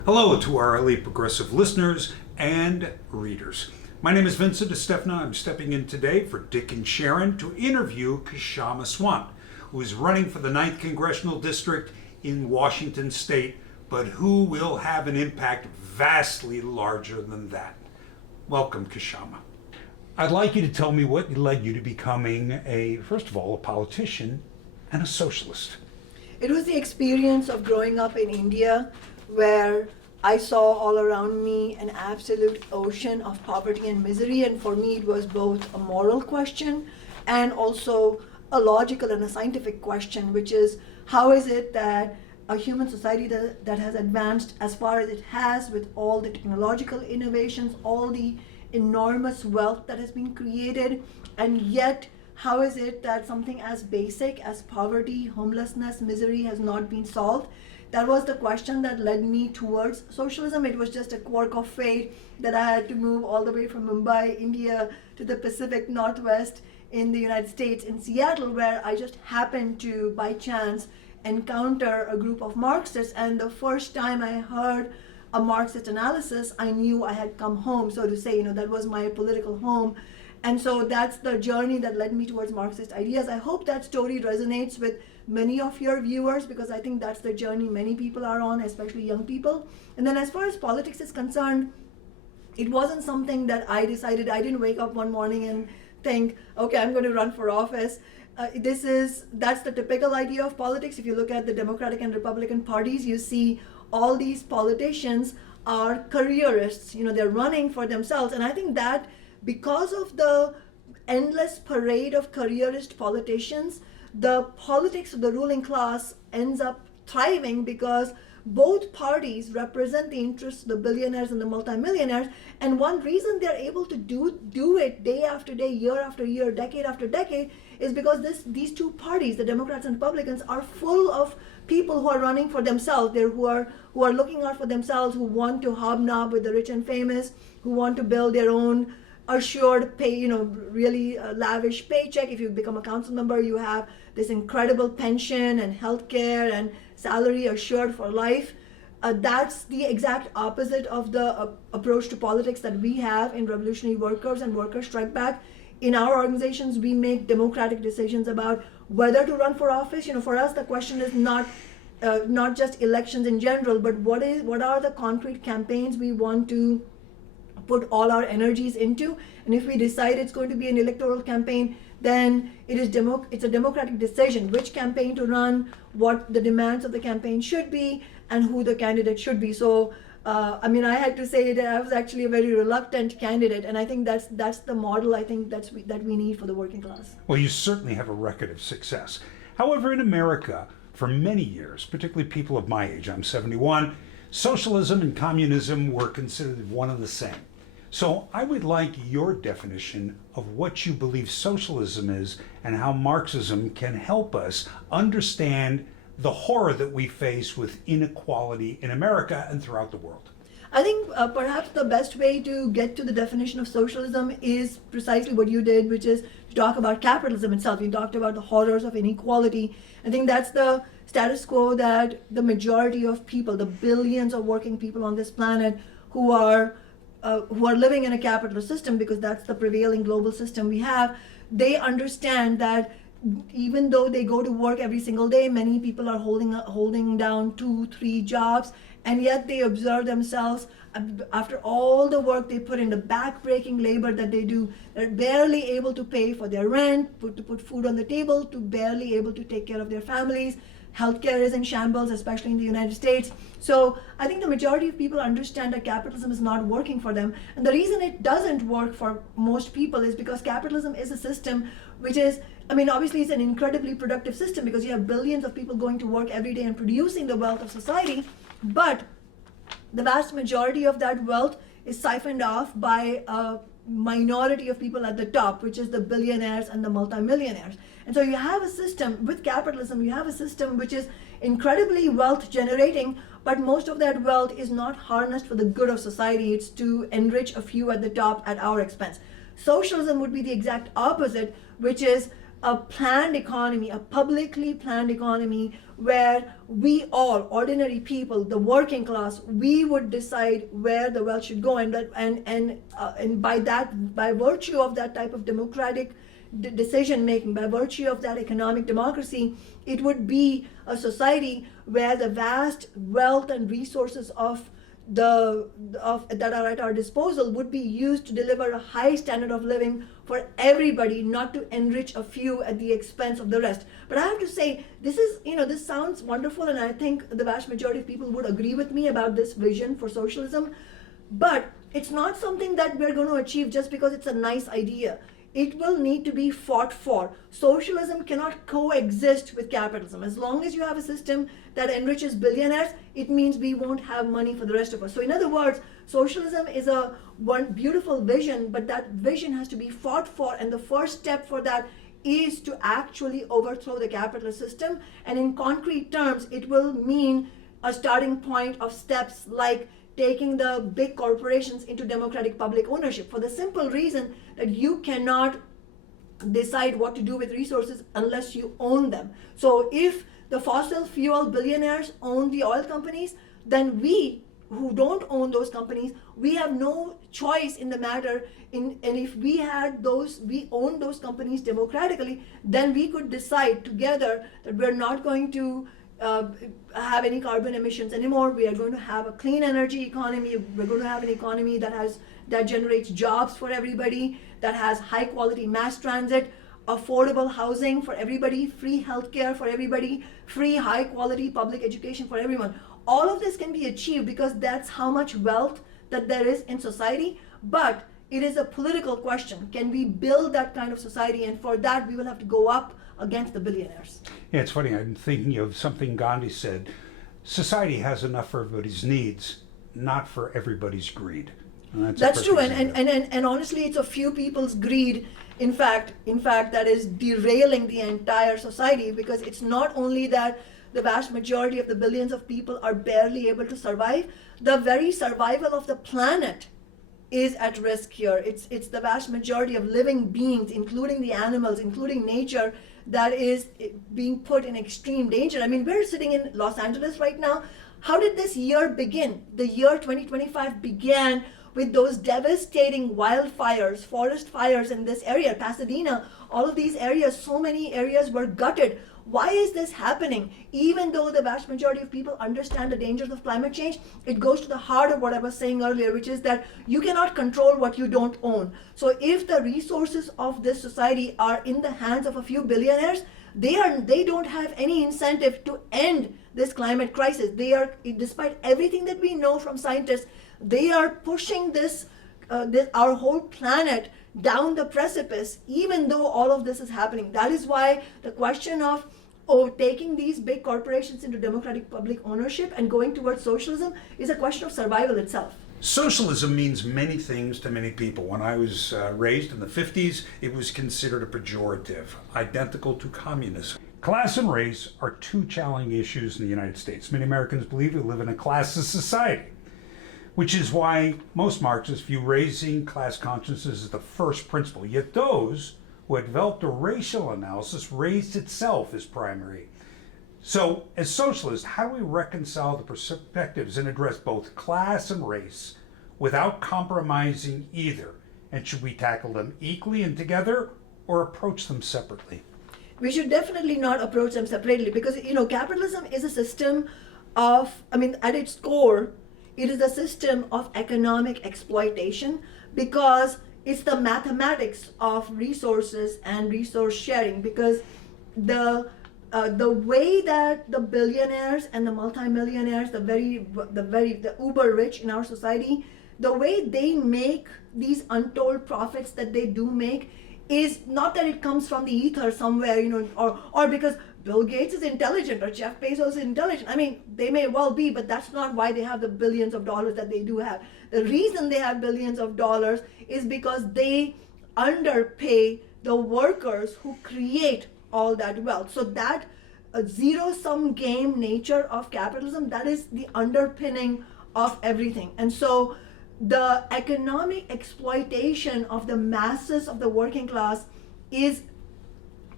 Hello to our elite progressive listeners and readers. My name is Vincent De Stefano. I'm stepping in today for Dick and Sharon to interview Kshama Sawant, who is running for the 9th Congressional District in Washington State, but who will have an impact vastly larger than that. Welcome, Kshama. I'd like you to tell me what led you to becoming first of all, a politician and a socialist. It was the experience of growing up in India where I saw all around me an absolute ocean of poverty and misery, and for me it was both a moral question and also a logical and a scientific question, which is how is it that a human society that has advanced as far as it has with all the technological innovations, all the enormous wealth that has been created, and yet how is it that something as basic as poverty, homelessness, misery has not been solved? That was the question that led me towards socialism. It was just a quirk of fate that I had to move all the way from Mumbai, India, to the Pacific Northwest in the United States, in Seattle, where I just happened to, by chance, encounter a group of Marxists. And the first time I heard a Marxist analysis, I knew I had come home, so to say. That was my political home. And so that's the journey that led me towards Marxist ideas. I hope that story resonates with many of your viewers, because I think that's the journey many people are on, especially young people. And then as far as politics is concerned, it wasn't something that I decided. I didn't wake up one morning and think, okay, I'm going to run for office. That's the typical idea of politics. If you look at the Democratic and Republican parties, you see all these politicians are careerists. They're running for themselves. And I think that because of the endless parade of careerist politicians, the politics of the ruling class ends up thriving because both parties represent the interests of the billionaires and the multimillionaires. And one reason they're able to do it day after day, year after year, decade after decade, is because these two parties, the Democrats and Republicans, are full of people who are running for themselves. Who are looking out for themselves, who want to hobnob with the rich and famous, who want to build their own assured pay, really lavish paycheck. If you become a council member, you have this incredible pension and healthcare and salary assured for life. That's the exact opposite of the approach to politics that we have in Revolutionary Workers and Workers Strike Back. In our organizations, we make democratic decisions about whether to run for office. For us, the question is not just elections in general, but what are the concrete campaigns we want to put all our energies into. And if we decide it's going to be an electoral campaign, then it's a democratic decision which campaign to run, what the demands of the campaign should be, and who the candidate should be. So I had to say that I was actually a very reluctant candidate, and I think that's the model I think that we need for the working class. Well, you certainly have a record of success. However, in America, for many years, particularly people of my age, I'm 71, socialism and communism were considered one and the same. So I would like your definition of what you believe socialism is and how Marxism can help us understand the horror that we face with inequality in America and throughout the world. I think perhaps the best way to get to the definition of socialism is precisely what you did, which is to talk about capitalism itself. You talked about the horrors of inequality. I think that's the status quo that the majority of people, the billions of working people on this planet who are living in a capitalist system, because that's the prevailing global system we have, they understand that even though they go to work every single day, many people are holding down 2-3 jobs, and yet they observe themselves, after all the work they put in, the back-breaking labor that they do, they're barely able to pay for their rent, to put food on the table, to barely able to take care of their families. Healthcare is in shambles, especially in the United States. So I think the majority of people understand that capitalism is not working for them. And the reason it doesn't work for most people is because capitalism is a system which is, obviously it's an incredibly productive system because you have billions of people going to work every day and producing the wealth of society. But the vast majority of that wealth is siphoned off by a minority of people at the top, which is the billionaires and the multimillionaires. And so you have a system with capitalism, you have a system which is incredibly wealth generating, but most of that wealth is not harnessed for the good of society. It's to enrich a few at the top at our expense. Socialism would be the exact opposite, which is a planned economy, a publicly planned economy, where we all, ordinary people, the working class, we would decide where the wealth should go, and by virtue of that type of democratic decision making, by virtue of that economic democracy, it would be a society where the vast wealth and resources that are at our disposal would be used to deliver a high standard of living for everybody, not to enrich a few at the expense of the rest. But I have to say, this sounds wonderful, and I think the vast majority of people would agree with me about this vision for socialism. But it's not something that we're going to achieve just because it's a nice idea. It will need to be fought for. Socialism cannot coexist with capitalism. As long as you have a system that enriches billionaires, it means we won't have money for the rest of us. So in other words, socialism is one beautiful vision, but that vision has to be fought for, and the first step for that is to actually overthrow the capitalist system. And in concrete terms, it will mean a starting point of steps like taking the big corporations into democratic public ownership, for the simple reason that you cannot decide what to do with resources unless you own them. So if the fossil fuel billionaires own the oil companies, then we who don't own those companies, we have no choice in the matter. And if we own those companies democratically, then we could decide together that we're not going to have any carbon emissions anymore. We are going to have a clean energy economy. We're going to have an economy that generates jobs for everybody, that has high quality mass transit, affordable housing for everybody, free healthcare for everybody, free high quality public education for everyone. All of this can be achieved because that's how much wealth that there is in society. But it is a political question. Can we build that kind of society? And for that, we will have to go up against the billionaires. Yeah, it's funny. I'm thinking of something Gandhi said. Society has enough for everybody's needs, not for everybody's greed. And that's true. And honestly, it's a few people's greed, in fact, that is derailing the entire society, because it's not only that the vast majority of the billions of people are barely able to survive, the very survival of the planet is at risk here. It's the vast majority of living beings, including the animals, including nature, that is being put in extreme danger. I mean, we're sitting in Los Angeles right now. How did this year begin? The year 2025 began with those devastating wildfires, forest fires in this area, Pasadena, all of these areas, so many areas were gutted. Why is this happening? Even though the vast majority of people understand the dangers of climate change, it goes to the heart of what I was saying earlier, which is that you cannot control what you don't own. So if the resources of this society are in the hands of a few billionaires, they don't have any incentive to end this climate crisis. They are, despite everything that we know from scientists, they are pushing our whole planet down the precipice, even though all of this is happening. That is why the question of taking these big corporations into democratic public ownership and going towards socialism is a question of survival itself. Socialism means many things to many people. When I was raised in the 50s, it was considered a pejorative, identical to communism. Class and race are two challenging issues in the United States. Many Americans believe we live in a classless society, which is why most Marxists view raising class consciousness as the first principle. Yet those who had developed a racial analysis raised itself as primary. So, as socialists, how do we reconcile the perspectives and address both class and race without compromising either? And should we tackle them equally and together, or approach them separately? We should definitely not approach them separately, because capitalism is a system of, at its core, it is a system of economic exploitation, because it's the mathematics of resources and resource sharing. Because the way that the billionaires and the multimillionaires, the uber rich in our society, the way they make these untold profits that they do make is not that it comes from the ether somewhere, or because Bill Gates is intelligent or Jeff Bezos is intelligent. They may well be, but that's not why they have the billions of dollars that they do have. The reason they have billions of dollars is because they underpay the workers who create all that wealth. So that zero-sum game nature of capitalism, that is the underpinning of everything. And so the economic exploitation of the masses of the working class is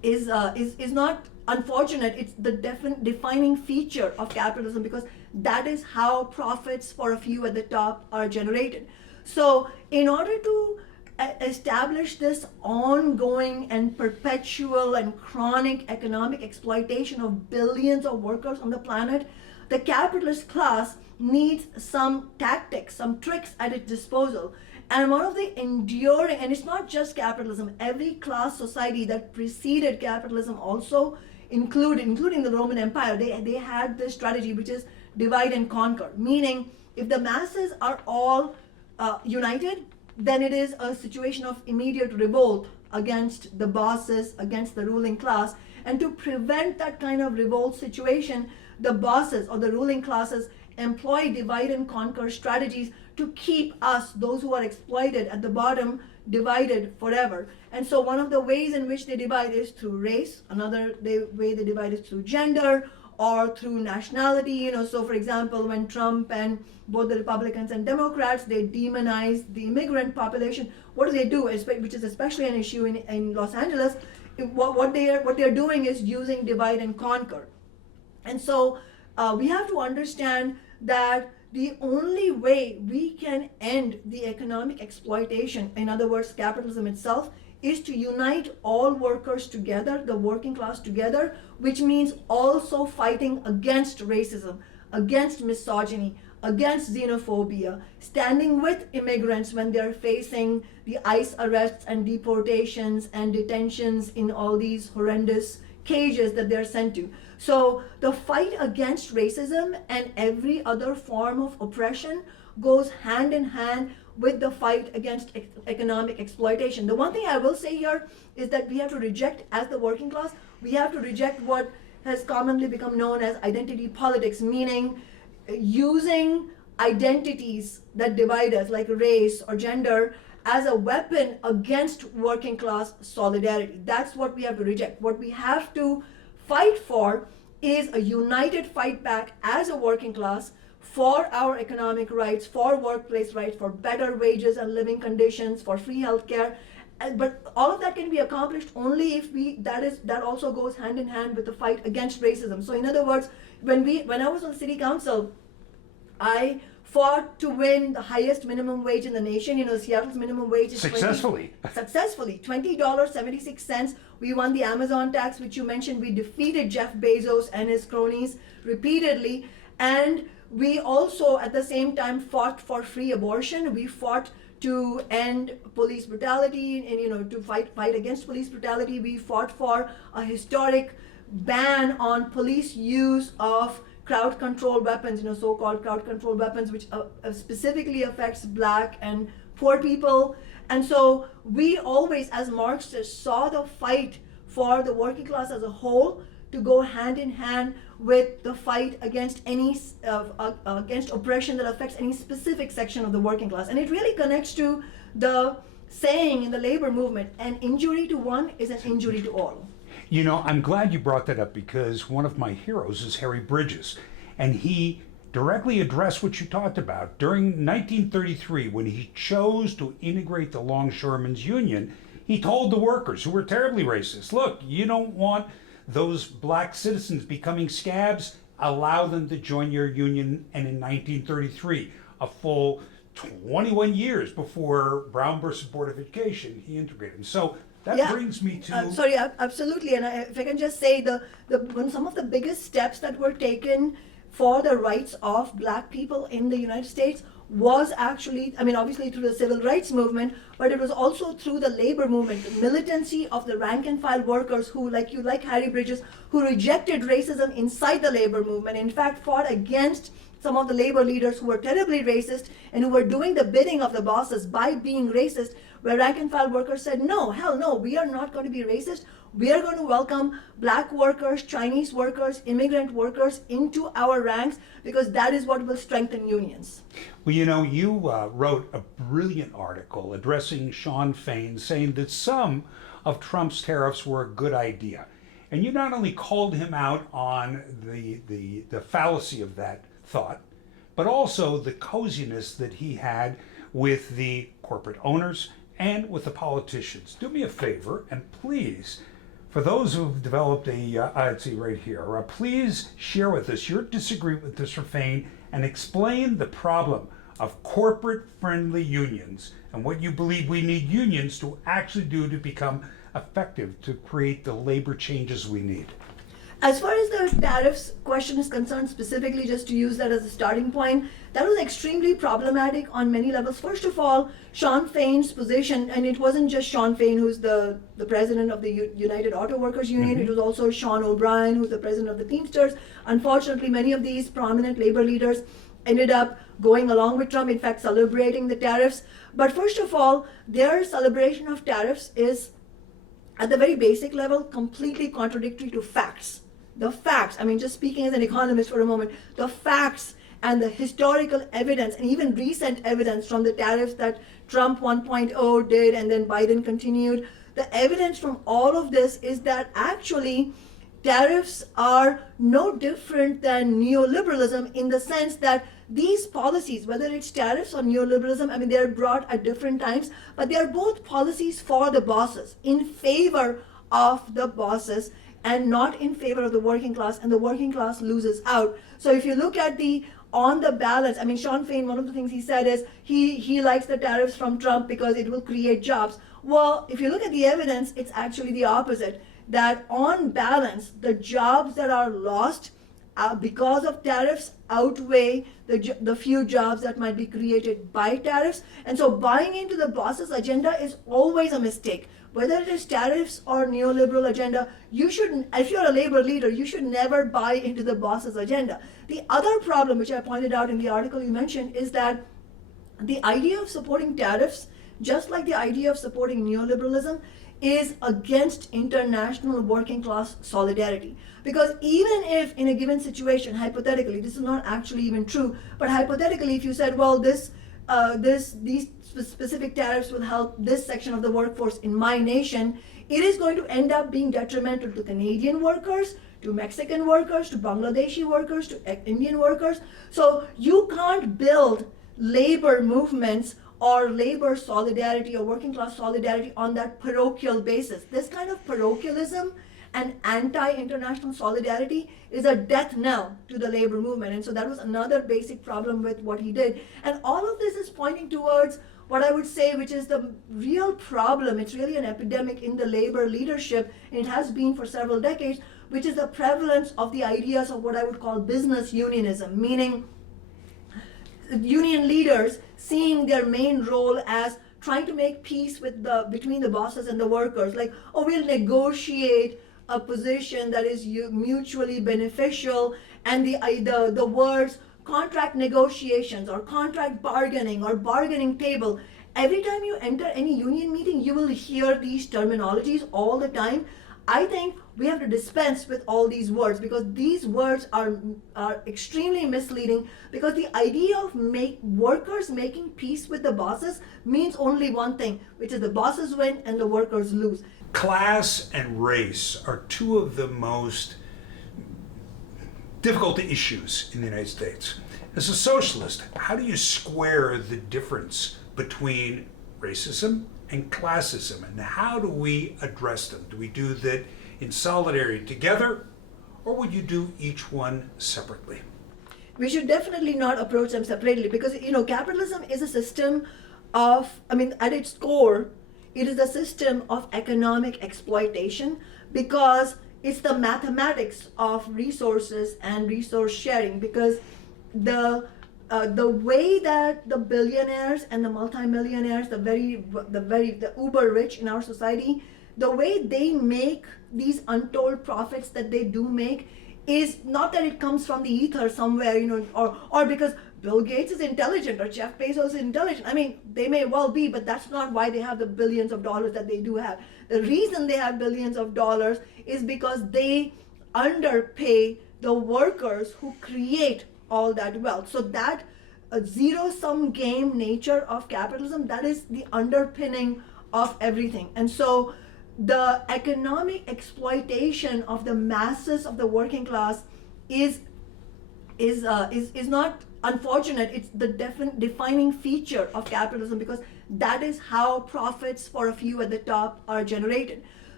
is not unfortunate. It's the defining feature of capitalism, because that is how profits for a few at the top are generated. So in order to establish this ongoing and perpetual and chronic economic exploitation of billions of workers on the planet, the capitalist class needs some tactics, some tricks at its disposal. And one of the enduring, and it's not just capitalism, every class society that preceded capitalism also, including the Roman Empire, they had this strategy, which is divide and conquer. Meaning, if the masses are all united, then it is a situation of immediate revolt against the bosses, against the ruling class. And to prevent that kind of revolt situation, the bosses or the ruling classes employ divide and conquer strategies to keep us, those who are exploited at the bottom, divided forever. And so one of the ways in which they divide is through race. Another way they divide is through gender or through nationality. So for example, when Trump and both the Republicans and Democrats, they demonize the immigrant population, what do? Which is especially an issue in Los Angeles. What they're doing is using divide and conquer. And so we have to understand that the only way we can end the economic exploitation, in other words, capitalism itself, is to unite all workers together, the working class together, which means also fighting against racism, against misogyny, against xenophobia, standing with immigrants when they're facing the ICE arrests and deportations and detentions in all these horrendous cages that they're sent to. So the fight against racism and every other form of oppression goes hand in hand with the fight against economic exploitation. The one thing I will say here is that we have to reject, as the working class, we have to reject what has commonly become known as identity politics, meaning using identities that divide us, like race or gender, as a weapon against working class solidarity. That's what we have to reject. What we have to fight for is a united fight back as a working class for our economic rights, for workplace rights, for better wages and living conditions, for free healthcare. But all of that can be accomplished only if that also goes hand in hand with the fight against racism. So in other words, when I was on city council, I fought to win the highest minimum wage in the nation. Seattle's minimum wage is successfully $20.76. We won the Amazon tax, which you mentioned. We defeated Jeff Bezos and his cronies repeatedly. And we also, at the same time, fought for free abortion. We fought to end police brutality and, to fight against police brutality. We fought for a historic ban on police use of crowd control weapons, so-called crowd control weapons, which specifically affects Black and poor people. And so we always, as Marxists, saw the fight for the working class as a whole to go hand in hand with the fight against any against oppression that affects any specific section of the working class. And it really connects to the saying in the labor movement, an injury to one is an injury to all. I'm glad you brought that up, because one of my heroes is Harry Bridges, and he directly addressed what you talked about. During 1933, when he chose to integrate the Longshoremen's Union, he told the workers, who were terribly racist, look, you don't want those Black citizens becoming scabs, allow them to join your union. And in 1933, a full 21 years before Brown versus Board of Education, he integrated them. So that brings me to... Sorry, absolutely. And if I can just say, some of the biggest steps that were taken for the rights of Black people in the United States was actually, obviously through the civil rights movement, but it was also through the labor movement, the militancy of the rank and file workers who, like Harry Bridges, who rejected racism inside the labor movement, in fact fought against some of the labor leaders who were terribly racist and who were doing the bidding of the bosses by being racist, where rank and file workers said, no, hell no, we are not going to be racist. We are going to welcome Black workers, Chinese workers, immigrant workers into our ranks, because that is what will strengthen unions. Well, you wrote a brilliant article addressing Sean Fain, saying that some of Trump's tariffs were a good idea. And you not only called him out on the fallacy of that thought, but also the coziness that he had with the corporate owners and with the politicians. Do me a favor and please For those who've developed let's see right here, please share with us your disagreement with this refrain and explain the problem of corporate-friendly unions and what you believe we need unions to actually do to become effective to create the labor changes we need. As far as the tariffs question is concerned, specifically, just to use that as a starting point, that was extremely problematic on many levels. First of all, Sean Fain's position, and it wasn't just Sean Fain, who's the president of the United Auto Workers Union, it was also Sean O'Brien, who's the president of the Teamsters. Unfortunately, many of these prominent labor leaders ended up going along with Trump, in fact, celebrating the tariffs. But first of all, their celebration of tariffs is, at the very basic level, completely contradictory to facts. The facts, I mean, just speaking as an economist for a moment, the facts and the historical evidence and even recent evidence from the tariffs that Trump 1.0 did and then Biden continued, the evidence from all of this is that actually tariffs are no different than neoliberalism in the sense that these policies, whether it's tariffs or neoliberalism, I mean, they're brought at different times, but they are both policies for the bosses, in favor of the bosses, and not in favor of the working class, and the working class loses out. So if you look at on the balance, I mean, Sean Fain, one of the things he said is he likes the tariffs from Trump because it will create jobs. Well, if you look at the evidence, it's actually the opposite, that on balance, the jobs that are lost because of tariffs outweigh the few jobs that might be created by tariffs. And so buying into the boss's agenda is always a mistake. Whether it is tariffs or neoliberal agenda, you shouldn't, if you're a labor leader, you should never buy into the boss's agenda. The other problem, which I pointed out in the article you mentioned, is that the idea of supporting tariffs, just like the idea of supporting neoliberalism, is against international working class solidarity. Because even if in a given situation, hypothetically, this is not actually even true, but hypothetically, if you said, well, these specific tariffs will help this section of the workforce in my nation, it is going to end up being detrimental to Canadian workers, to Mexican workers, to Bangladeshi workers, to Indian workers. So you can't build labor movements or labor solidarity or working class solidarity on that parochial basis. This kind of parochialism and anti-international solidarity is a death knell to the labor movement. And so that was another basic problem with what he did. And all of this is pointing towards what I would say, which is the real problem. It's really an epidemic in the labor leadership, and it has been for several decades, which is the prevalence of the ideas of what I would call business unionism, meaning union leaders seeing their main role as trying to make peace between the bosses and the workers. Like, oh, we'll negotiate a position that is mutually beneficial, and the words contract negotiations or contract bargaining or bargaining table. Every time you enter any union meeting, you will hear these terminologies all the time. I think we have to dispense with all these words because these words are extremely misleading, because the idea of workers making peace with the bosses means only one thing, which is the bosses win and the workers lose. Class and race are two of the most difficult issues in the United States. As a socialist, how do you square the difference between racism and classism, and how do we address them? Do we do that in solidarity together, or would you do each one separately? We should definitely not approach them separately, because capitalism is a system of, at its core, it is a system of economic exploitation, because it's the mathematics of resources and resource sharing. Because the way that the billionaires and the multimillionaires, the uber rich in our society, the way they make these untold profits that they do make is not that it comes from the ether somewhere, or because Bill Gates is intelligent or Jeff Bezos is intelligent. They may well be, but that's not why they have the billions of dollars that they do have. The reason they have billions of dollars is because they underpay the workers who create all that wealth. So that zero-sum game nature of capitalism, that is the underpinning of everything. And so the economic exploitation of the masses of the working class is not unfortunate. It's the defining feature of capitalism, because that is how profits for a few at the top are generated.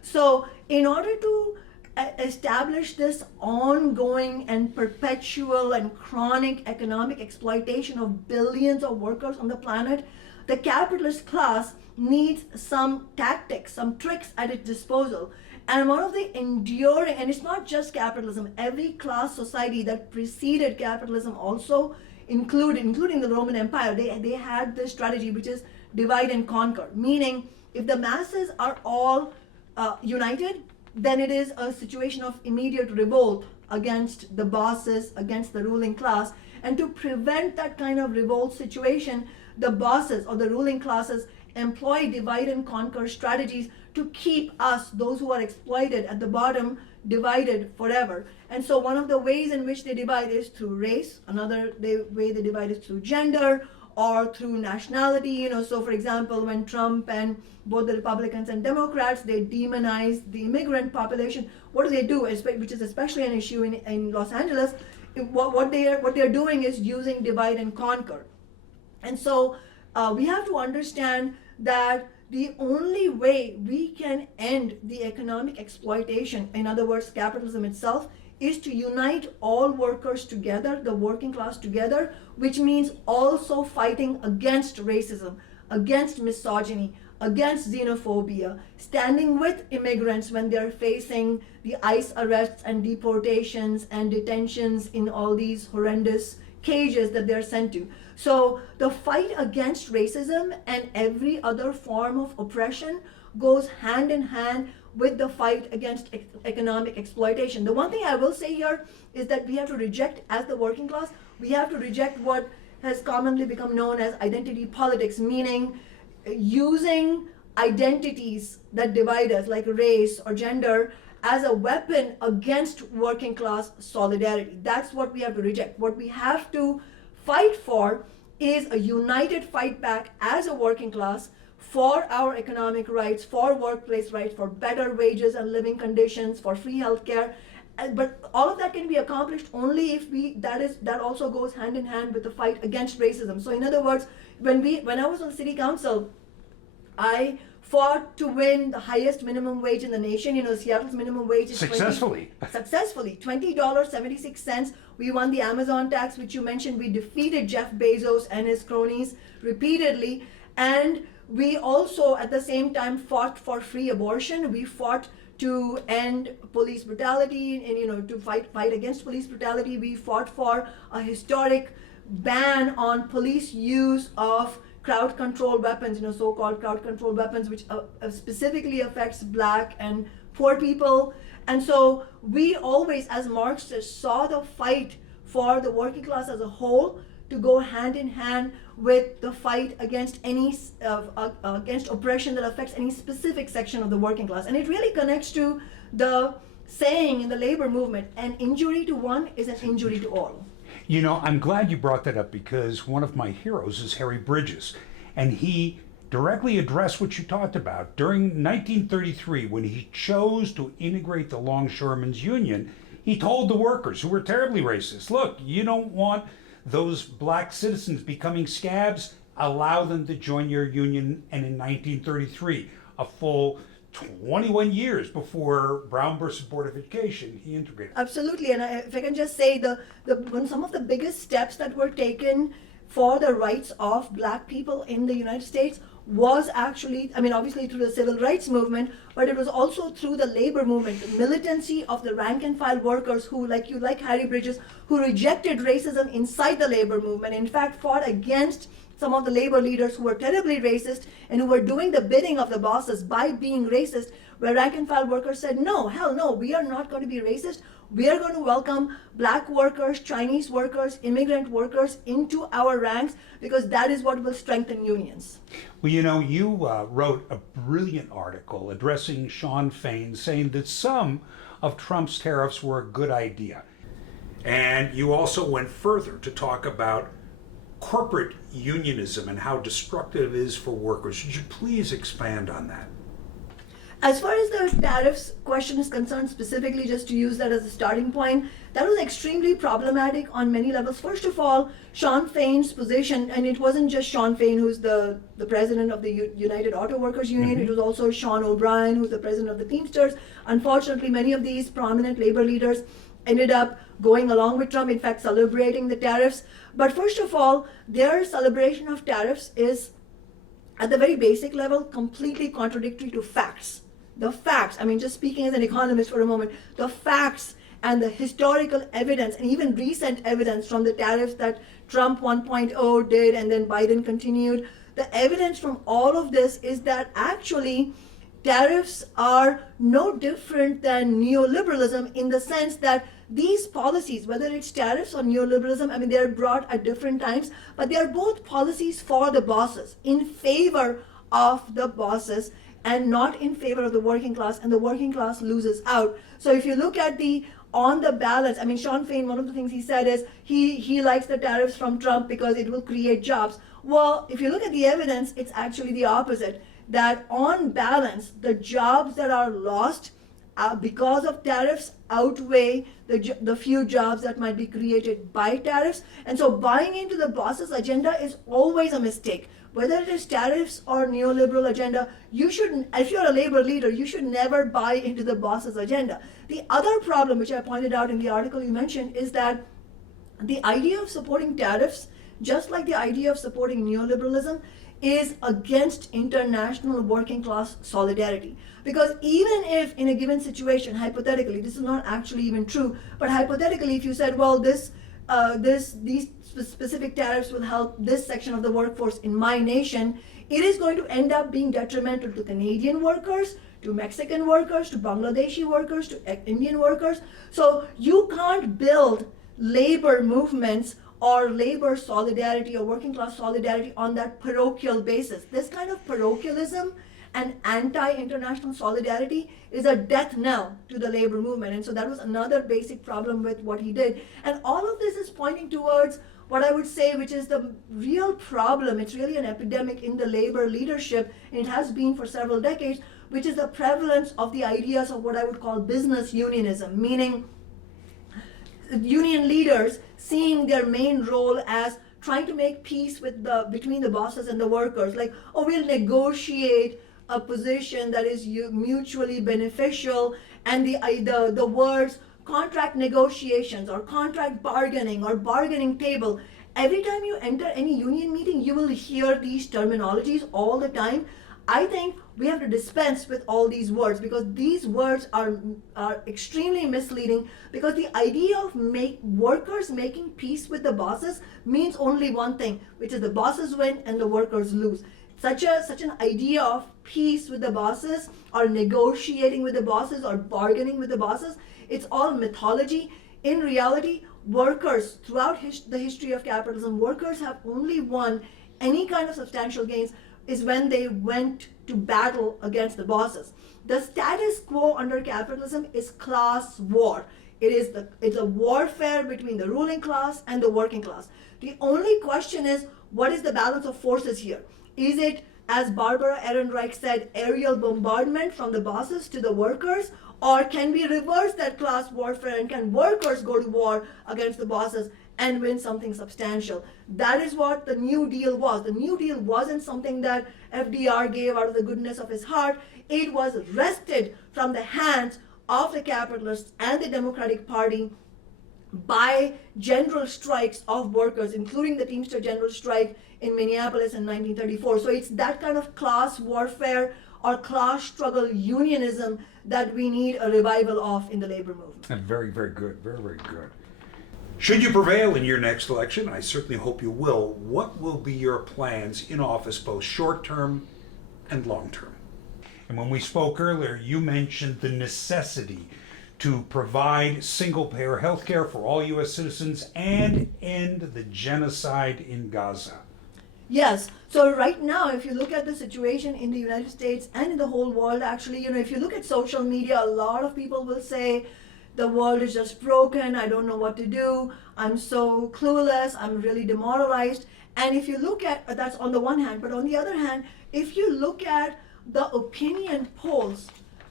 So in order to establish this ongoing and perpetual and chronic economic exploitation of billions of workers on the planet, the capitalist class needs some tactics, some tricks at its disposal. And one of the enduring, and it's not just capitalism, every class society that preceded capitalism also including the Roman Empire, they had this strategy, which is divide and conquer. Meaning, if the masses are all united, then it is a situation of immediate revolt against the bosses, against the ruling class. And to prevent that kind of revolt situation, the bosses or the ruling classes employ divide and conquer strategies to keep us, those who are exploited at the bottom, divided forever. And so one of the ways in which they divide is through race. Another way they divide is through gender or through nationality. So for example, when Trump and both the Republicans and Democrats, they demonize the immigrant population, what do? Which is especially an issue in Los Angeles. What they're doing is using divide and conquer. And so we have to understand that the only way we can end the economic exploitation, in other words, capitalism itself, is to unite all workers together, the working class together, which means also fighting against racism, against misogyny, against xenophobia, standing with immigrants when they're facing the ICE arrests and deportations and detentions in all these horrendous cages that they're sent to. So the fight against racism and every other form of oppression goes hand in hand with the fight against economic exploitation. The one thing I will say here is that we have to reject, as the working class, we have to reject what has commonly become known as identity politics, meaning using identities that divide us, like race or gender, as a weapon against working class solidarity. That's what we have to reject. What we have to fight for is a united fight back as a working class for our economic rights, for workplace rights, for better wages and living conditions, for free healthcare. But all of that can be accomplished only if that also goes hand in hand with the fight against racism. So in other words, when I was on the city council, I fought to win the highest minimum wage in the nation. Seattle's minimum wage is successfully $20.76. We won the Amazon tax, which you mentioned. We defeated Jeff Bezos and his cronies repeatedly. And we also, at the same time, fought for free abortion. We fought to end police brutality and, to fight against police brutality. We fought for a historic ban on police use of crowd control weapons, so-called crowd control weapons, which specifically affects Black and poor people. And so we always, as Marxists, saw the fight for the working class as a whole to go hand in hand with the fight against any against oppression that affects any specific section of the working class. And it really connects to the saying in the labor movement, an injury to one is an injury to all. I'm glad you brought that up, because one of my heroes is Harry Bridges, and he directly addressed what you talked about. During 1933, when he chose to integrate the Longshoremen's Union, he told the workers, who were terribly racist, look, you don't want those Black citizens becoming scabs, allow them to join your union. And in 1933, a full 21 years before Brown versus Board of Education, he integrated. Absolutely, and if I can just say, some of the biggest steps that were taken for the rights of Black people in the United States was actually, obviously through the civil rights movement, but it was also through the labor movement, the militancy of the rank and file workers who, like Harry Bridges, who rejected racism inside the labor movement, in fact fought against some of the labor leaders who were terribly racist and who were doing the bidding of the bosses by being racist, where rank and file workers said, no, hell no, we are not going to be racist. We are going to welcome Black workers, Chinese workers, immigrant workers into our ranks, because that is what will strengthen unions. Well, you wrote a brilliant article addressing Sean Fain, saying that some of Trump's tariffs were a good idea. And you also went further to talk about corporate unionism and how destructive it is for workers. Would you please expand on that? As far as the tariffs question is concerned, specifically, just to use that as a starting point, that was extremely problematic on many levels. First of all, Sean Fain's position, and it wasn't just Sean Fain, who's the president of the United Auto Workers Union, it was also Sean O'Brien, who's the president of the Teamsters. Unfortunately, many of these prominent labor leaders ended up going along with Trump, in fact, celebrating the tariffs. But first of all, their celebration of tariffs is, at the very basic level, completely contradictory to facts. The facts, I mean, just speaking as an economist for a moment, the facts and the historical evidence and even recent evidence from the tariffs that Trump 1.0 did and then Biden continued, the evidence from all of this is that actually tariffs are no different than neoliberalism in the sense that these policies, whether it's tariffs or neoliberalism, I mean, they're brought at different times, but they are both policies for the bosses, in favor of the bosses, and not in favor of the working class, and the working class loses out. So if you look at on the balance, I mean, Sean Fain, one of the things he said is he likes the tariffs from Trump because it will create jobs. Well, if you look at the evidence, it's actually the opposite, that on balance, the jobs that are lost because of tariffs outweigh the few jobs that might be created by tariffs. And so buying into the boss's agenda is always a mistake. Whether it is tariffs or neoliberal agenda, you shouldn't, if you're a labor leader, you should never buy into the boss's agenda. The other problem, which I pointed out in the article you mentioned, is that the idea of supporting tariffs, just like the idea of supporting neoliberalism, is against international working class solidarity. Because even if in a given situation, hypothetically, this is not actually even true, but hypothetically, if you said, well, these specific tariffs will help this section of the workforce in my nation, it is going to end up being detrimental to Canadian workers, to Mexican workers, to Bangladeshi workers, to Indian workers. So you can't build labor movements or labor solidarity or working class solidarity on that parochial basis. This kind of parochialism and anti-international solidarity is a death knell to the labor movement. And so that was another basic problem with what he did. And all of this is pointing towards what I would say, which is the real problem. It's really an epidemic in the labor leadership, and it has been for several decades, which is the prevalence of the ideas of what I would call business unionism, meaning union leaders seeing their main role as trying to make peace between the bosses and the workers. Like, oh, we'll negotiate a position that is mutually beneficial, and the words contract negotiations or contract bargaining or bargaining table. Every time you enter any union meeting, you will hear these terminologies all the time. I think we have to dispense with all these words because these words are extremely misleading, because the idea of workers making peace with the bosses means only one thing, which is the bosses win and the workers lose. Such an idea of peace with the bosses or negotiating with the bosses or bargaining with the bosses, it's all mythology. In reality, workers, throughout the history of capitalism, workers have only won any kind of substantial gains is when they went to battle against the bosses. The status quo under capitalism is class war. It's a warfare between the ruling class and the working class. The only question is, what is the balance of forces here? Is it, as Barbara Ehrenreich said, aerial bombardment from the bosses to the workers? Or can we reverse that class warfare, and can workers go to war against the bosses and win something substantial? That is what the New Deal was. The New Deal wasn't something that FDR gave out of the goodness of his heart. It was wrested from the hands of the capitalists and the Democratic Party by general strikes of workers, including the Teamster general strike in Minneapolis in 1934. So it's that kind of class warfare or class struggle unionism that we need a revival of in the labor movement. And very, very good. Very, very good. Should you prevail in your next election, I certainly hope you will, what will be your plans in office, both short-term and long-term? And when we spoke earlier, you mentioned the necessity to provide single-payer health care for all U.S. citizens and end the genocide in Gaza. Yes. So right now, if you look at the situation in the United States and in the whole world, actually, if you look at social media, a lot of people will say, the world is just broken, I don't know what to do, I'm so clueless, I'm really demoralized. And if you look at, that's on the one hand, but on the other hand, if you look at the opinion polls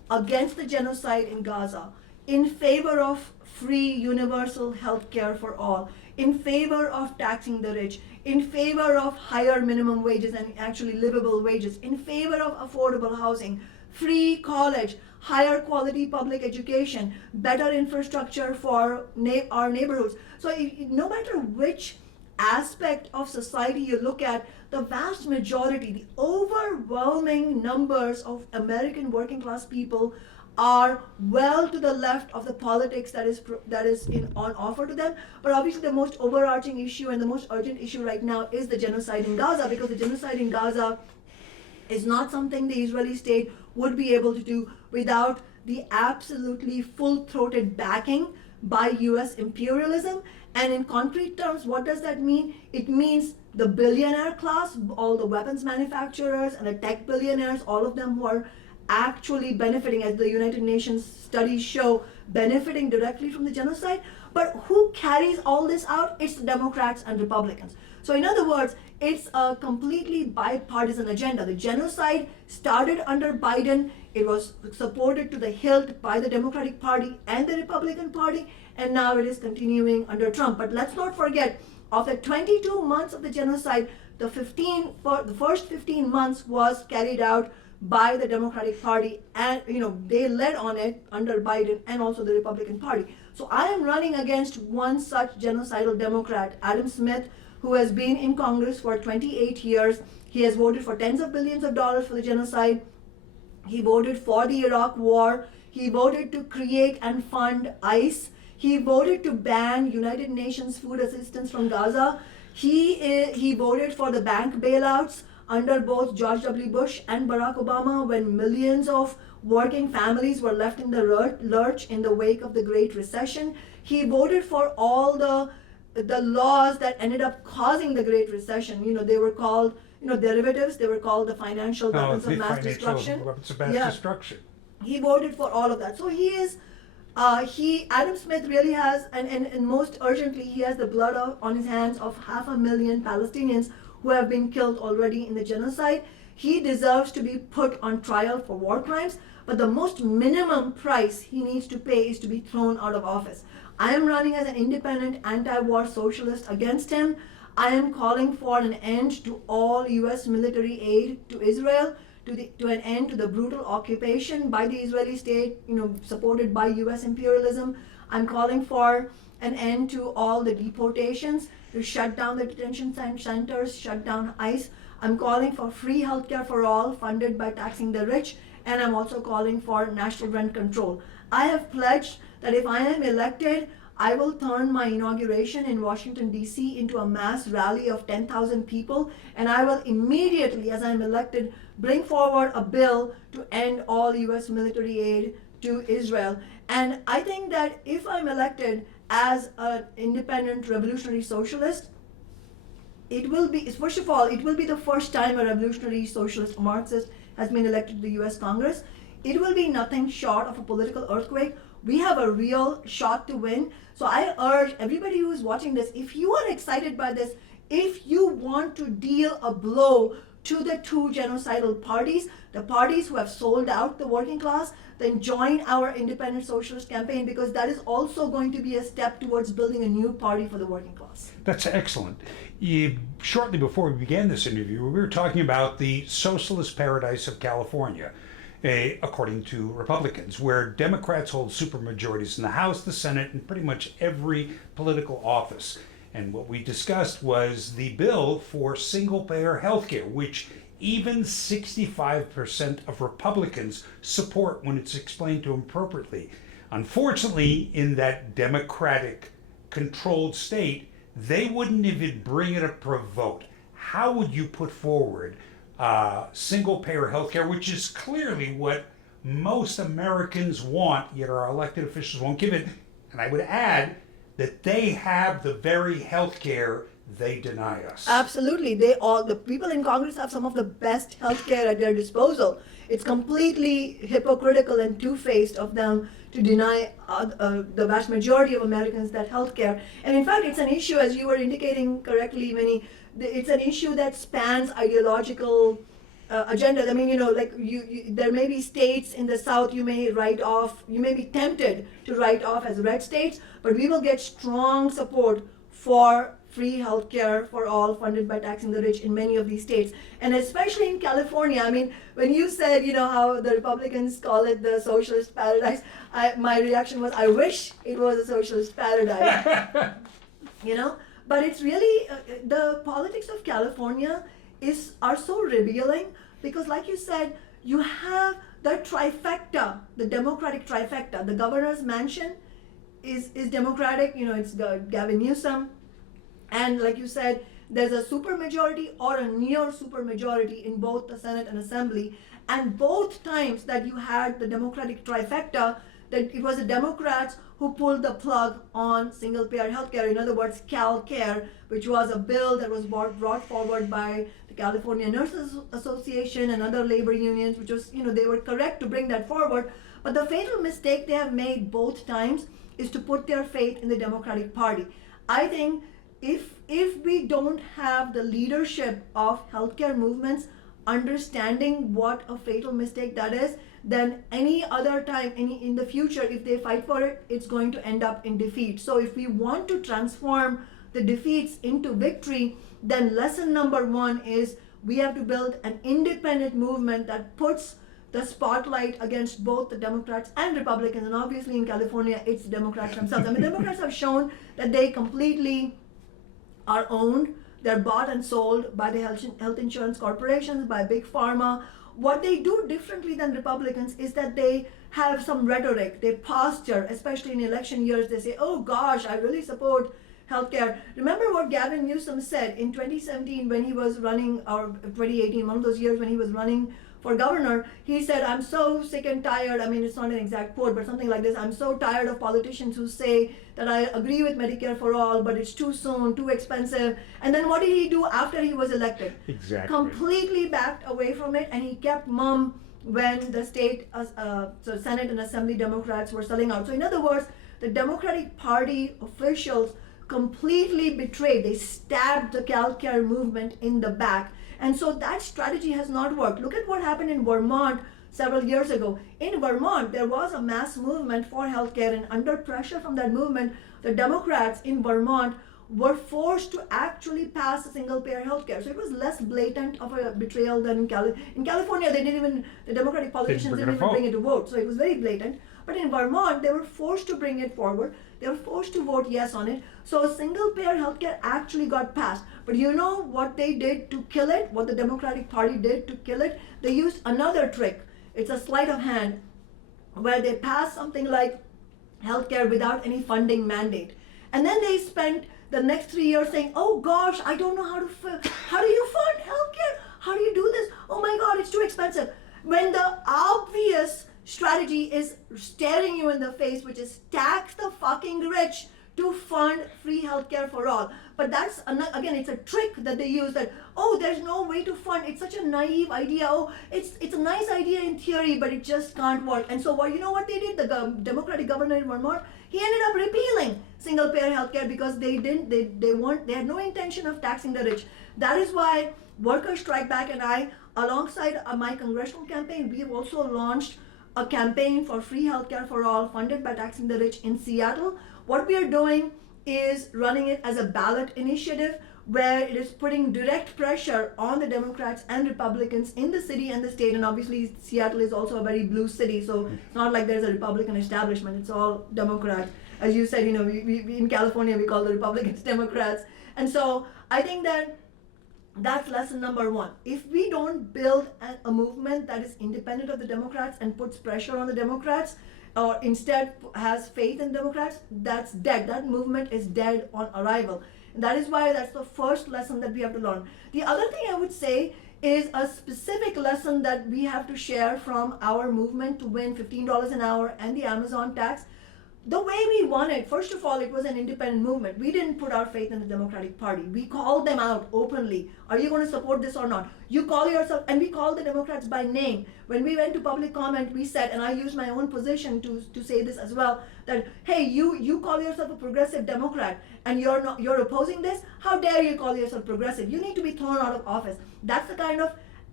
against the genocide in Gaza, in favor of free universal health care for all, in favor of taxing the rich, in favor of higher minimum wages and actually livable wages, in favor of affordable housing, free college, higher quality public education, better infrastructure for our neighborhoods. So no matter which aspect of society you look at, the vast majority, the overwhelming numbers of American working class people are well to the left of the politics that is on offer to them. But obviously the most overarching issue and the most urgent issue right now is the genocide in Gaza, because the genocide in Gaza is not something the Israeli state would be able to do without the absolutely full-throated backing by US imperialism. And in concrete terms, what does that mean? It means the billionaire class, all the weapons manufacturers and the tech billionaires, all of them who are actually benefiting, as the United Nations studies show, benefiting directly from the genocide. But who carries all this out? It's the Democrats and Republicans. So in other words, it's a completely bipartisan agenda. The genocide started under Biden. It was supported to the hilt by the Democratic Party and the Republican Party, and now it is continuing under Trump. But let's not forget, of the 22 months of the genocide, the first 15 months was carried out by the Democratic Party, and they led on it under Biden and also the Republican Party. So I am running against one such genocidal Democrat, Adam Smith, who has been in Congress for 28 years. He has voted for tens of billions of dollars for the genocide. He voted for the Iraq War. He voted to create and fund ICE. He voted to ban United Nations food assistance from Gaza. He voted for the bank bailouts under both George W. Bush and Barack Obama, when millions of working families were left in the lurch in the wake of the Great Recession. He voted for all the laws that ended up causing the Great Recession. They were called derivatives. They were called the financial weapons of mass destruction. Destruction. He voted for all of that. So Adam Smith really has, and most urgently, he has the blood on his hands of 500,000 Palestinians who have been killed already in the genocide. He deserves to be put on trial for war crimes, but the most minimum price he needs to pay is to be thrown out of office. I am running as an independent anti-war socialist against him. I am calling for an end to all US military aid to Israel, to an end to the brutal occupation by the Israeli state, supported by US imperialism. I'm calling for an end to all the deportations, to shut down the detention centers, shut down ICE. I'm calling for free healthcare for all, funded by taxing the rich, and I'm also calling for national rent control. I have pledged that if I am elected, I will turn my inauguration in Washington, D.C. into a mass rally of 10,000 people, and I will immediately, as I'm elected, bring forward a bill to end all US military aid to Israel. And I think that if I'm elected as an independent revolutionary socialist, it will be, first of all, it will be the first time a revolutionary socialist Marxist has been elected to the US Congress. It will be nothing short of a political earthquake. We have a real shot to win. So I urge everybody who is watching this, if you are excited by this, if you want to deal a blow to the two genocidal parties, the parties who have sold out the working class, then join our independent socialist campaign, because that is also going to be a step towards building a new party for the working class. That's excellent. Shortly before we began this interview, we were talking about the socialist paradise of California, according to Republicans, where Democrats hold supermajorities in the House, the Senate, and pretty much every political office. And what we discussed was the bill for single-payer health care, which even 65% of Republicans support when it's explained to them appropriately. Unfortunately, in that Democratic-controlled state, they wouldn't even bring it up for a vote. How would you put forward single-payer health care, which is clearly what most Americans want, yet our elected officials won't give it? And I would add that they have the very health care they deny us. Absolutely. The people in Congress have some of the best health care at their disposal. It's completely hypocritical and two-faced of them to deny the vast majority of Americans that health care. And in fact, it's an issue, as you were indicating correctly, Vinny, it's an issue that spans ideological agendas. I mean, like there may be states in the South you may be tempted to write off as red states, but we will get strong support for free healthcare for all funded by taxing the rich in many of these states. And especially in California, I mean, when you said, how the Republicans call it the socialist paradise, my reaction was, I wish it was a socialist paradise. But it's really, the politics of California are so revealing because, like you said, you have the trifecta, the Democratic trifecta. The governor's mansion is Democratic, it's Gavin Newsom. And like you said, there's a supermajority or a near supermajority in both the Senate and Assembly. And both times that you had the Democratic trifecta, that it was the Democrats who pulled the plug on single-payer healthcare. In other words, CalCare, which was a bill that was brought forward by the California Nurses Association and other labor unions, which was, they were correct to bring that forward. But the fatal mistake they have made both times is to put their faith in the Democratic Party. I think if we don't have the leadership of healthcare movements understanding what a fatal mistake that is, then any other time, in the future, if they fight for it, it's going to end up in defeat. So if we want to transform the defeats into victory, then lesson number one is we have to build an independent movement that puts the spotlight against both the Democrats and Republicans. And obviously in California, it's the Democrats themselves. I mean, Democrats have shown that they completely are owned. They're bought and sold by the health insurance corporations, by Big Pharma. What they do differently than Republicans is that they have some rhetoric, they posture, especially in election years. They say, oh gosh, I really support healthcare. Remember what Gavin Newsom said in 2017 when he was running, or 2018, one of those years when he was running for governor. He said, I'm so sick and tired. I mean, it's not an exact quote, but something like this. I'm so tired of politicians who say that I agree with Medicare for all, but it's too soon, too expensive. And then what did he do after he was elected? Exactly. Completely backed away from it, and he kept mum when the state, so Senate and Assembly Democrats were selling out. So in other words, the Democratic Party officials completely betrayed. They stabbed the CalCare movement in the back. And so that strategy has not worked. Look at what happened in Vermont several years ago. In Vermont, there was a mass movement for healthcare, and under pressure from that movement, the Democrats in Vermont were forced to actually pass a single-payer healthcare. So it was less blatant of a betrayal than in California. The Democratic politicians didn't even bring it to vote. So it was very blatant. But in Vermont, they were forced to bring it forward. They were forced to vote yes on it. So single-payer healthcare actually got passed. But you know what they did to kill it? What the Democratic Party did to kill it? They used another trick. It's a sleight of hand, where they passed something like healthcare without any funding mandate. And then they spent the next 3 years saying, oh gosh, I don't know how do you fund healthcare? How do you do this? Oh my God, it's too expensive. When the obvious strategy is staring you in the face, which is tax the fucking rich to fund free healthcare for all. But that's, again, it's a trick that they use, that, oh, there's no way to fund. It's such a naive idea. Oh, it's a nice idea in theory, but it just can't work. And so you know what they did? The Democratic governor in Vermont, he ended up repealing single-payer healthcare because they had no intention of taxing the rich. That is why Workers Strike Back and I, alongside my congressional campaign, we have also launched a campaign for free healthcare for all, funded by taxing the rich in Seattle. What we are doing is running it as a ballot initiative, where it is putting direct pressure on the Democrats and Republicans in the city and the state. And obviously Seattle is also a very blue city, so it's not like there's a Republican establishment, it's all Democrats. As you said, we in California we call the Republicans Democrats. And so I think that's lesson number one. If we don't build a movement that is independent of the Democrats and puts pressure on the Democrats, or instead has faith in Democrats, that's dead. That movement is dead on arrival. And that is why that's the first lesson that we have to learn. The other thing I would say is a specific lesson that we have to share from our movement to win $15 an hour and the Amazon tax. The way we won it, first of all, it was an independent movement. We didn't put our faith in the Democratic Party. We called them out openly. Are you going to support this or not? You call yourself, and we called the Democrats by name. When we went to public comment, we said, and I used my own position to say this as well, that, hey, you call yourself a progressive Democrat and you're opposing this? How dare you call yourself progressive? You need to be thrown out of office. That's the kind of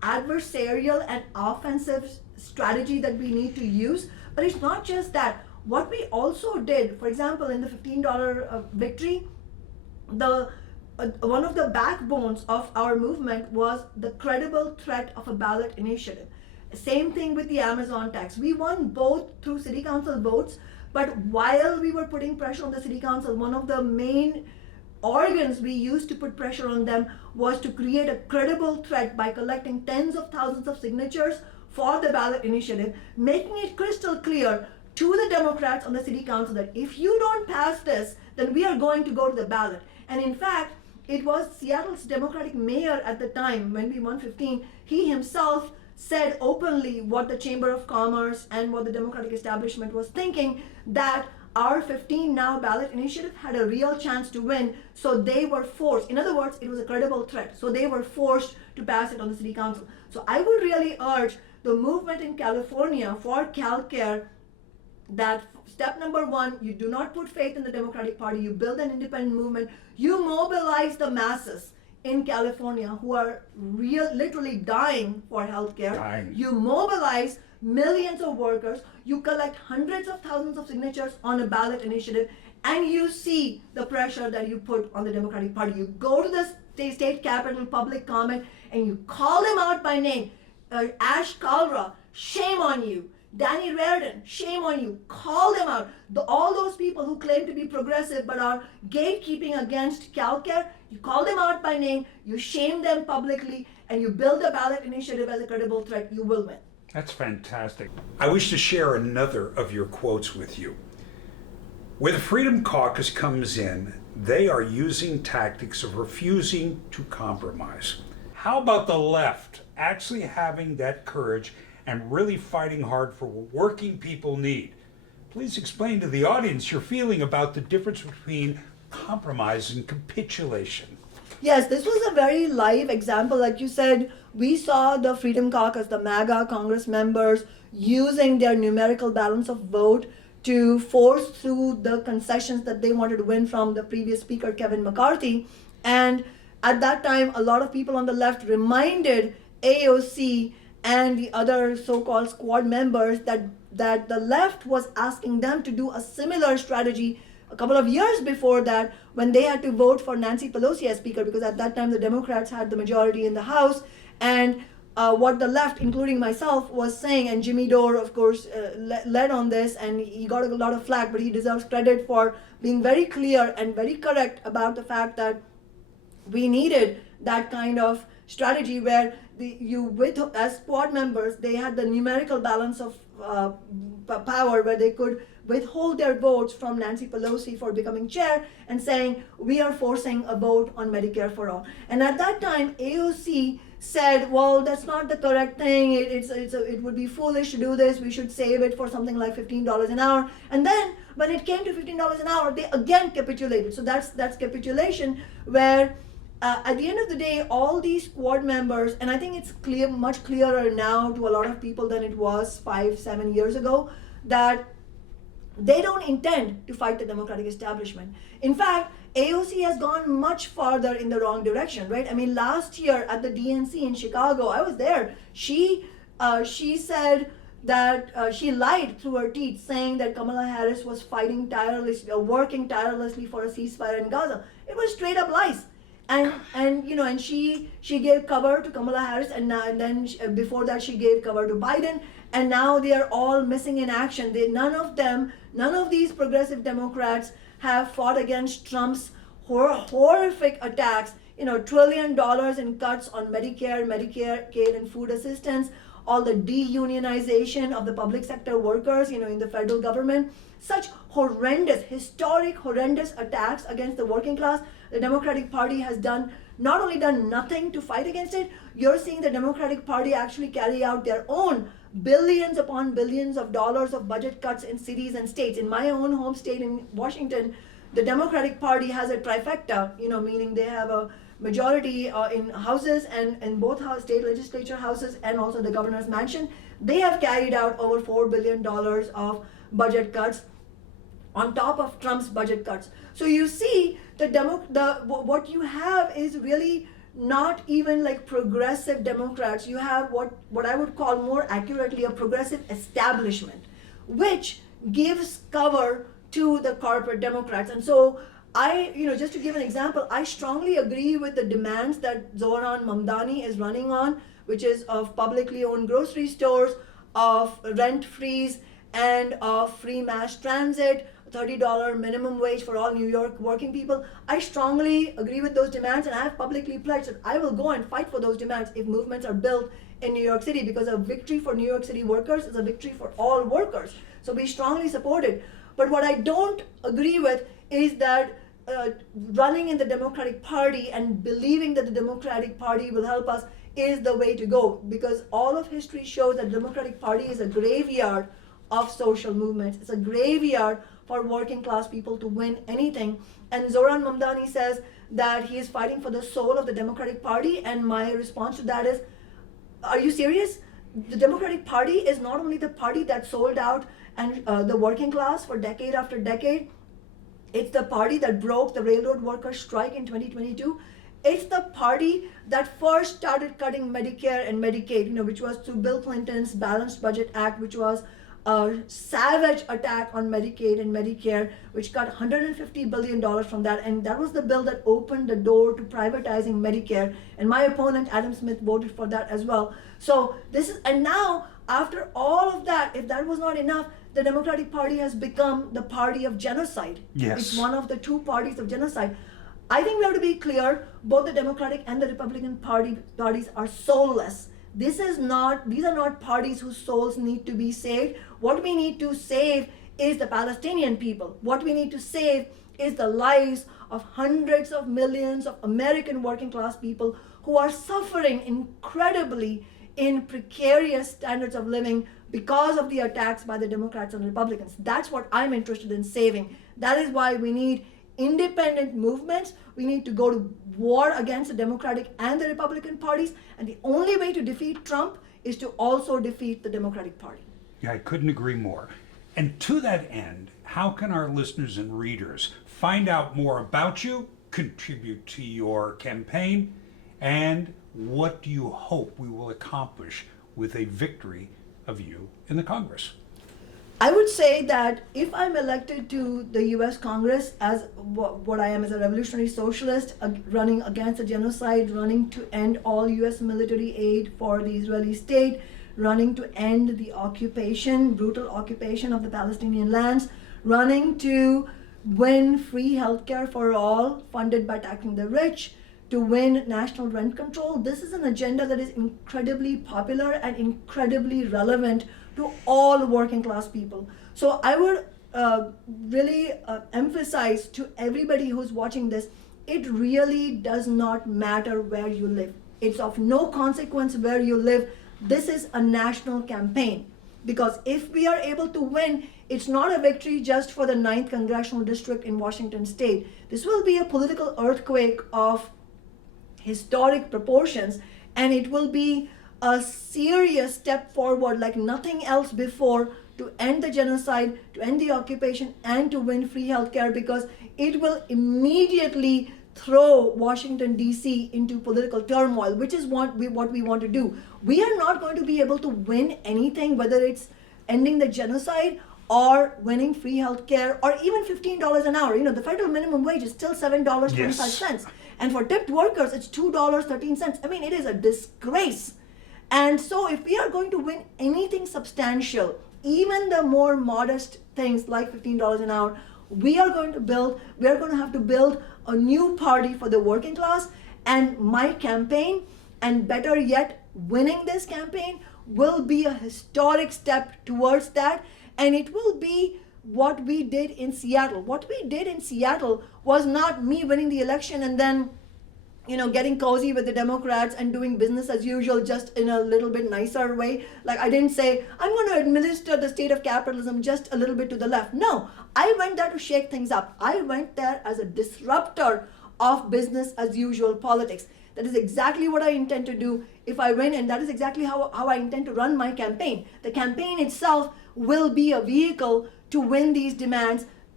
adversarial and offensive strategy that we need to use. But it's not just that. What we also did, for example, in the $15 victory, one of the backbones of our movement was the credible threat of a ballot initiative. Same thing with the Amazon tax. We won both through city council votes, but while we were putting pressure on the city council, one of the main organs we used to put pressure on them was to create a credible threat by collecting tens of thousands of signatures for the ballot initiative, making it crystal clear to the Democrats on the city council that if you don't pass this, then we are going to go to the ballot. And in fact, it was Seattle's Democratic mayor at the time, when we won 15, he himself said openly what the Chamber of Commerce and what the Democratic establishment was thinking, that our 15 now ballot initiative had a real chance to win, so they were forced. In other words, it was a credible threat, so they were forced to pass it on the city council. So I would really urge the movement in California for CalCare that step number one, you do not put faith in the Democratic Party, you build an independent movement, you mobilize the masses in California who are literally dying for healthcare. You mobilize millions of workers, you collect hundreds of thousands of signatures on a ballot initiative, and you see the pressure that you put on the Democratic Party. You go to the state capitol, public comment, and you call them out by name. Ash Kalra, shame on you. Danny Reardon, shame on you. Call them out. All those people who claim to be progressive but are gatekeeping against CalCare, you call them out by name, you shame them publicly, and you build a ballot initiative as a credible threat, you will win. That's fantastic. I wish to share another of your quotes with you. Where the Freedom Caucus comes in, they are using tactics of refusing to compromise. How about the left actually having that courage and really fighting hard for what working people need? Please explain to the audience your feeling about the difference between compromise and capitulation. Yes, this was a very live example. Like you said, we saw the Freedom Caucus, the MAGA Congress members, using their numerical balance of vote to force through the concessions that they wanted to win from the previous speaker, Kevin McCarthy. And at that time, a lot of people on the left reminded AOC and the other so-called squad members that the left was asking them to do a similar strategy a couple of years before that, when they had to vote for Nancy Pelosi as speaker, because at that time the Democrats had the majority in the House. And what the left, including myself, was saying, and Jimmy Dore, of course, led on this, and he got a lot of flack, but he deserves credit for being very clear and very correct about the fact that we needed that kind of strategy where as squad members, they had the numerical balance of power where they could withhold their votes from Nancy Pelosi for becoming chair and saying, we are forcing a vote on Medicare for all. And at that time, AOC said, well, that's not the correct thing. It would be foolish to do this. We should save it for something like $15 an hour. And then when it came to $15 an hour, they again capitulated. So that's capitulation, where at the end of the day, all these squad members, and I think it's much clearer now to a lot of people than it was 5-7 years ago, that they don't intend to fight the Democratic establishment. In fact, AOC has gone much farther in the wrong direction, right? I mean, last year at the DNC in Chicago, I was there. She said that she lied through her tweets, saying that Kamala Harris was working tirelessly for a ceasefire in Gaza. It was straight up lies. And she gave cover to Kamala Harris, and before that she gave cover to Biden, and now they are all missing in action. None of these progressive Democrats have fought against Trump's horrific attacks. $1 trillion in cuts on Medicare, Medicaid, and food assistance, all the deunionization of the public sector workers, in the federal government, such historic, horrendous attacks against the working class. The Democratic Party has not only done nothing to fight against it, you're seeing the Democratic Party actually carry out their own billions upon billions of dollars of budget cuts in cities and states. In my own home state in Washington, the Democratic Party has a trifecta, meaning they have a majority in houses and in both state legislature houses and also the governor's mansion. They have carried out over $4 billion of budget cuts on top of Trump's budget cuts. So you see, what you have is really not even like progressive Democrats. You have what I would call more accurately a progressive establishment, which gives cover to the corporate Democrats. And so just to give an example, I strongly agree with the demands that Zoran Mamdani is running on, which is of publicly owned grocery stores, of rent freeze, and of free mass transit, $30 minimum wage for all New York working people. I strongly agree with those demands, and I have publicly pledged that I will go and fight for those demands if movements are built in New York City, because a victory for New York City workers is a victory for all workers. So we strongly support it. But what I don't agree with is that running in the Democratic Party and believing that the Democratic Party will help us is the way to go, because all of history shows that the Democratic Party is a graveyard of social movements. It's a graveyard for working class people to win anything. And Zoran Mamdani says that he is fighting for the soul of the Democratic Party, and my response to that is, are you serious? The Democratic Party is not only the party that sold out and the working class for decade after decade. It's the party that broke the railroad workers' strike in 2022. It's the party that first started cutting Medicare and Medicaid, which was through Bill Clinton's Balanced Budget Act, which was a savage attack on Medicaid and Medicare, which cut $150 billion from that. And that was the bill that opened the door to privatizing Medicare. And my opponent, Adam Smith, voted for that as well. So and now, after all of that, if that was not enough, the Democratic Party has become the party of genocide. Yes. It's one of the two parties of genocide. I think we have to be clear, both the Democratic and the Republican parties are soulless. These are not parties whose souls need to be saved. What we need to save is the Palestinian people. What we need to save is the lives of hundreds of millions of American working class people who are suffering incredibly in precarious standards of living because of the attacks by the Democrats and Republicans. That's what I'm interested in saving. That is why we need independent movements. We need to go to war against the Democratic and the Republican parties. And the only way to defeat Trump is to also defeat the Democratic Party. Yeah, I couldn't agree more. And to that end, how can our listeners and readers find out more about you, contribute to your campaign, and what do you hope we will accomplish with a victory of you in the Congress? I would say that if I'm elected to the US Congress as what I am as a revolutionary socialist, running against a genocide, running to end all US military aid for the Israeli state, running to end the brutal occupation of the Palestinian lands, running to win free healthcare for all, funded by taxing the rich, to win national rent control. This is an agenda that is incredibly popular and incredibly relevant to all working class people. So I would really emphasize to everybody who's watching this, it really does not matter where you live. It's of no consequence where you live. This is a national campaign, because if we are able to win, it's not a victory just for the 9th Congressional District in Washington State. This will be a political earthquake of historic proportions, and it will be a serious step forward like nothing else before to end the genocide, to end the occupation, and to win free healthcare, because it will immediately throw Washington, D.C. into political turmoil, which is what we want to do. We are not going to be able to win anything, whether it's ending the genocide or winning free healthcare or even $15 an hour. The federal minimum wage is still $7.25. Yes. And for tipped workers, it's $2.13. I mean, it is a disgrace. And so if we are going to win anything substantial, even the more modest things like $15 an hour, we are going to have to build a new party for the working class. And my campaign, and better yet, winning this campaign, will be a historic step towards that. And it will be what we did in Seattle. What we did in Seattle was not me winning the election and then getting cozy with the Democrats and doing business as usual, just in a little bit nicer way. Like, I didn't say, I'm going to administer the state of capitalism just a little bit to the left. No, I went there to shake things up. I went there as a disruptor of business as usual politics. That is exactly what I intend to do if I win, and that is exactly how I intend to run my campaign. The campaign itself will be a vehicle to win these demands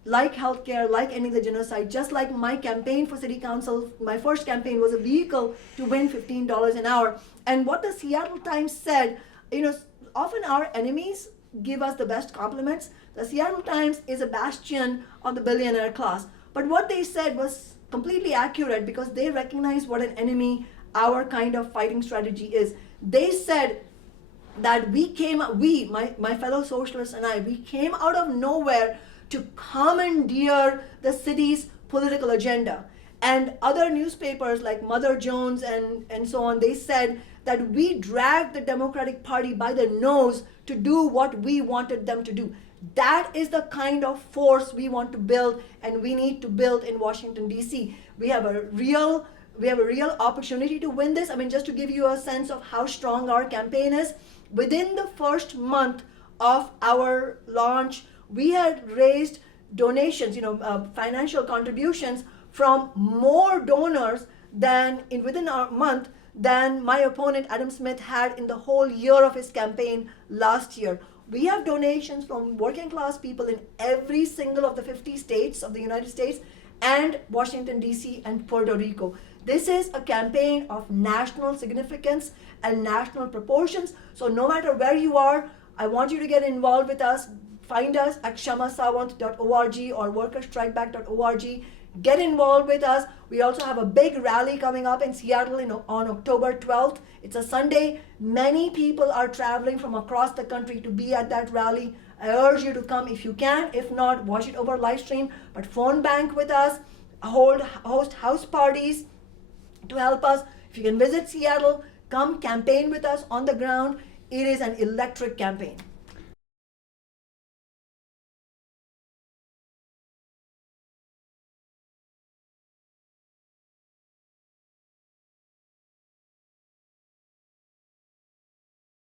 like healthcare, like ending the genocide, just like my campaign for city council, my first campaign was a vehicle to win $15 an hour. And what the Seattle Times said, often our enemies give us the best compliments. The Seattle Times is a bastion of the billionaire class. But what they said was completely accurate because they recognize what an enemy our kind of fighting strategy is. They said that my fellow socialists and I, we came out of nowhere to commandeer the city's political agenda. And other newspapers like Mother Jones and so on, they said that we dragged the Democratic Party by the nose to do what we wanted them to do. That is the kind of force we want to build, and we need to build in Washington, D.C. We have a real opportunity to win this. I mean, just to give you a sense of how strong our campaign is, within the first month of our launch, we had raised donations, financial contributions from more donors within our month than my opponent Adam Smith had in the whole year of his campaign last year. We have donations from working class people in every single of the 50 states of the United States and Washington, D.C. and Puerto Rico. This is a campaign of national significance and national proportions. So no matter where you are, I want you to get involved with us. Find us at kshamasawant.org or workerstrikeback.org. Get involved with us. We also have a big rally coming up in Seattle on October 12th. It's a Sunday. Many people are traveling from across the country to be at that rally. I urge you to come if you can. If not, watch it over live stream. But phone bank with us, host house parties to help us. If you can visit Seattle, come campaign with us on the ground. It is an electric campaign.